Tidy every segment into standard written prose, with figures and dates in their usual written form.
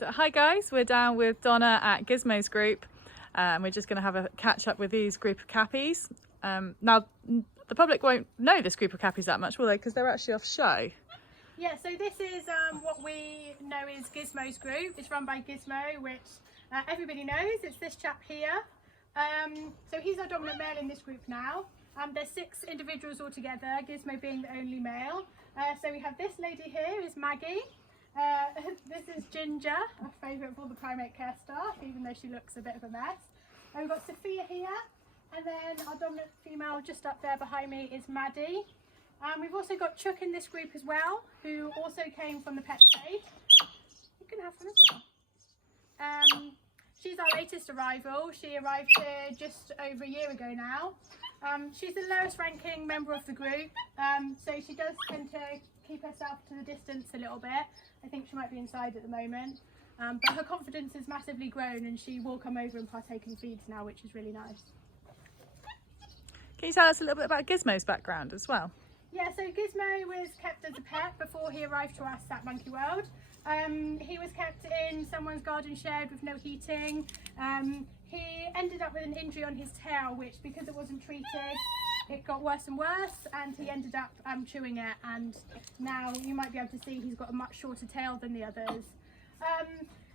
So hi guys, we're down with Donna at Gismo's group and we're just going to have a catch up with these group of cappies. Now the public won't know this group of cappies that much, will they, because they're actually off show? Yeah, so this is what we know is Gismo's group. It's run by Gismo, which everybody knows. It's this chap here. So he's our dominant male in this group now. There's 6 individuals altogether, Gismo being the only male. So we have this lady here is Maggie. This is Ginger, our favourite of all the primate care staff, even though she looks a bit of a mess. And we've got Sophia here, and then our dominant female just up there behind me is Maddie. We've also got Chuck in this group as well, who also came from the pet trade. You can have one as well. She's our latest arrival. She arrived here just over a year ago now. She's the lowest ranking member of the group, so she does tend to keep herself to the distance a little bit. I think she might be inside at the moment, but her confidence has massively grown and she will come over and partake in feeds now, which is really nice. Can you tell us a little bit about Gismo's background as well? Yeah, so Gismo was kept as a pet before he arrived to us at Monkey World. He was kept in someone's garden shed with no heating. He ended up with an injury on his tail, which, because it wasn't treated, it got worse and worse, and he ended up chewing it, and now you might be able to see he's got a much shorter tail than the others.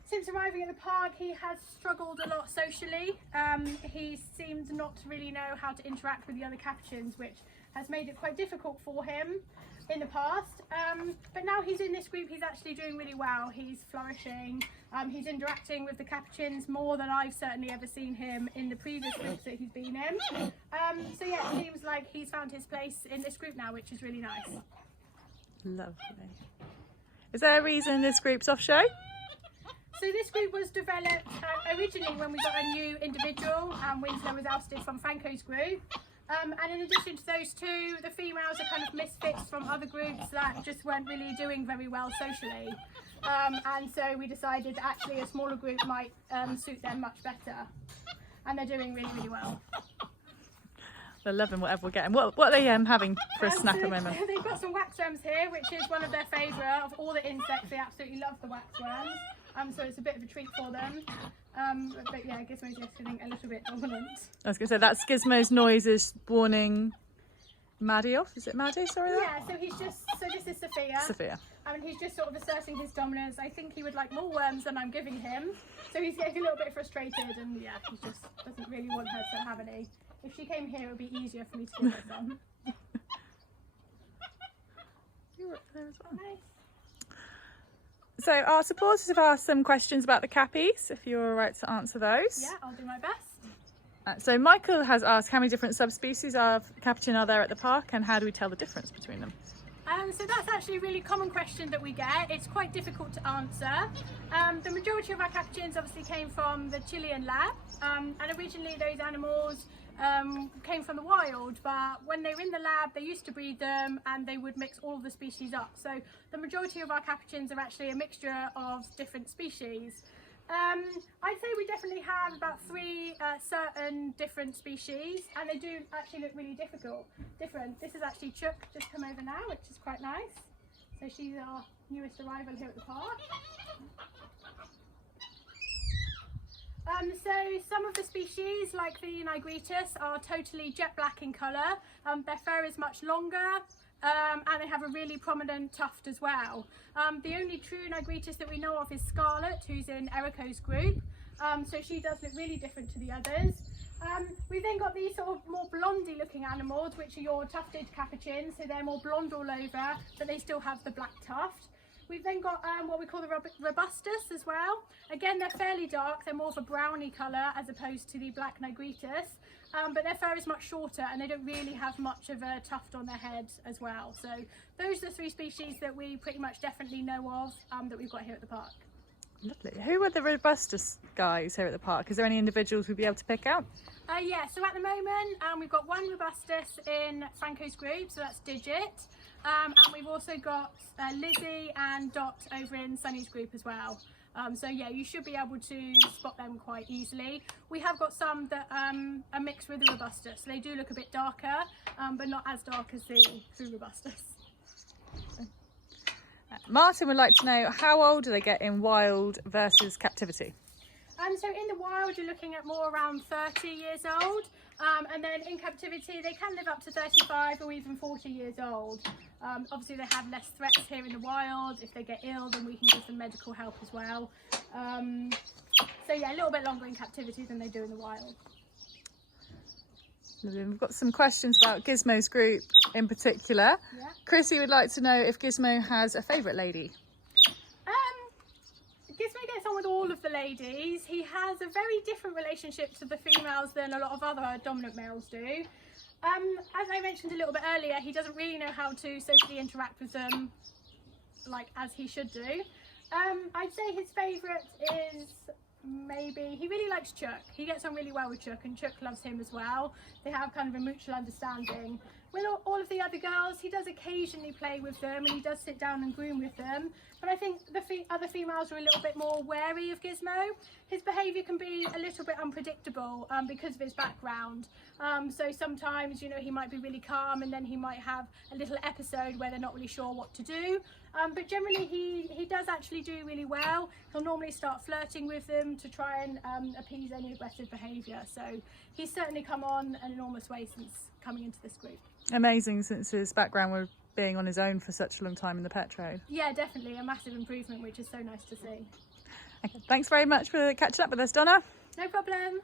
Since arriving at the park, he has struggled a lot socially. He seemed not to really know how to interact with the other capuchins, which has made it quite difficult for him in the past. But now he's in this group, he's actually doing really well. He's flourishing. He's interacting with the capuchins more than I've certainly ever seen him in the previous groups that he's been in. So yeah, it seems like he's found his place in this group now, which is really nice. Lovely. Is there a reason this group's off show? So this group was developed originally when we got a new individual. Winslow was ousted from Franco's group. And in addition to those two, the females are kind of misfits from other groups that just weren't really doing very well socially. And so we decided actually a smaller group might suit them much better. And they're doing really, really well. They're loving whatever we're getting. What are they having for a snack at the moment? They've got some waxworms here, which is one of their favourite. Of all the insects, they absolutely love the waxworms. So it's a bit of a treat for them. But yeah, Gizmo's just getting a little bit dominant. I was going to say, that's Gizmo's noises warning Maddie off. Is it Maddie? Sorry. Yeah, so he's just, so this is Sophia. Sophia. And he's just sort of asserting his dominance. I think he would like more worms than I'm giving him. So he's getting a little bit frustrated, and yeah, he just doesn't really want her to have any. If she came here, it would be easier for me to give her some. You're up there as well. Nice. So our supporters have asked some questions about the cappies, if you're all right to answer those. Yeah, I'll do my best. So Michael has asked how many different subspecies of capuchin are there at the park, and how do we tell the difference between them? So that's actually a really common question that we get. It's quite difficult to answer. The majority of our capuchins obviously came from the Chilean lab, and originally those animals came from the wild, but when they were in the lab they used to breed them and they would mix all of the species up. So the majority of our capuchins are actually a mixture of different species. I'd say we definitely have about 3 certain different species, and they do actually look really different. This is actually Chuck, just come over now, which is quite nice. So she's our newest arrival here at the park. So some of the species, like the nigritas, are totally jet black in colour. Their fur is much longer, and they have a really prominent tuft as well. The only true nigritas that we know of is Scarlet, who's in Erico's group. So she does look really different to the others. We've then got these sort of more blondie looking animals, which are your tufted capuchins. So they're more blonde all over, but they still have the black tuft. We've then got what we call the robustus as well. Again, they're fairly dark, they're more of a browny colour as opposed to the black nigritas, but their fur is much shorter and they don't really have much of a tuft on their head as well. So those are the 3 species that we pretty much definitely know of that we've got here at the park. Lovely. Who are the robustus guys here at the park? Is there any individuals we'd be able to pick out? Yeah, so at the moment we've got 1 robustus in Franco's group, so that's Digit. And we've also got Lizzie and Dot over in Sunny's group as well. So yeah, you should be able to spot them quite easily. We have got some that are mixed with the robustus. They do look a bit darker, but not as dark as the true robustus. Martin would like to know, how old do they get in wild versus captivity? So in the wild, you're looking at more around 30 years old. And then in captivity, they can live up to 35 or even 40 years old. Obviously, they have less threats here in the wild. If they get ill, then we can give them medical help as well. So yeah, a little bit longer in captivity than they do in the wild. We've got some questions about Gismo's group in particular. Yeah. Chrissy would like to know if Gismo has a favourite lady. Gismo gets on with all of the ladies. He has a very different relationship to the females than a lot of other dominant males do. As I mentioned a little bit earlier, he doesn't really know how to socially interact with them like as he should do. I'd say his favourite is maybe, he really likes Chuck. He gets on really well with Chuck, and Chuck loves him as well. They have kind of a mutual understanding. With all of the other girls, he does occasionally play with them, and he does sit down and groom with them. But I think the other females are a little bit more wary of Gismo. His behaviour can be a little bit unpredictable because of his background. So sometimes, you know, he might be really calm, and then he might have a little episode where they're not really sure what to do. But generally he does actually do really well. He'll normally start flirting with them to try and appease any aggressive behaviour. So he's certainly come on an enormous way since coming into this group. Amazing, since his background with being on his own for such a long time in the pet trade. Yeah, definitely a massive improvement, which is so nice to see. Okay, thanks very much for catching up with us, Donna. No problem.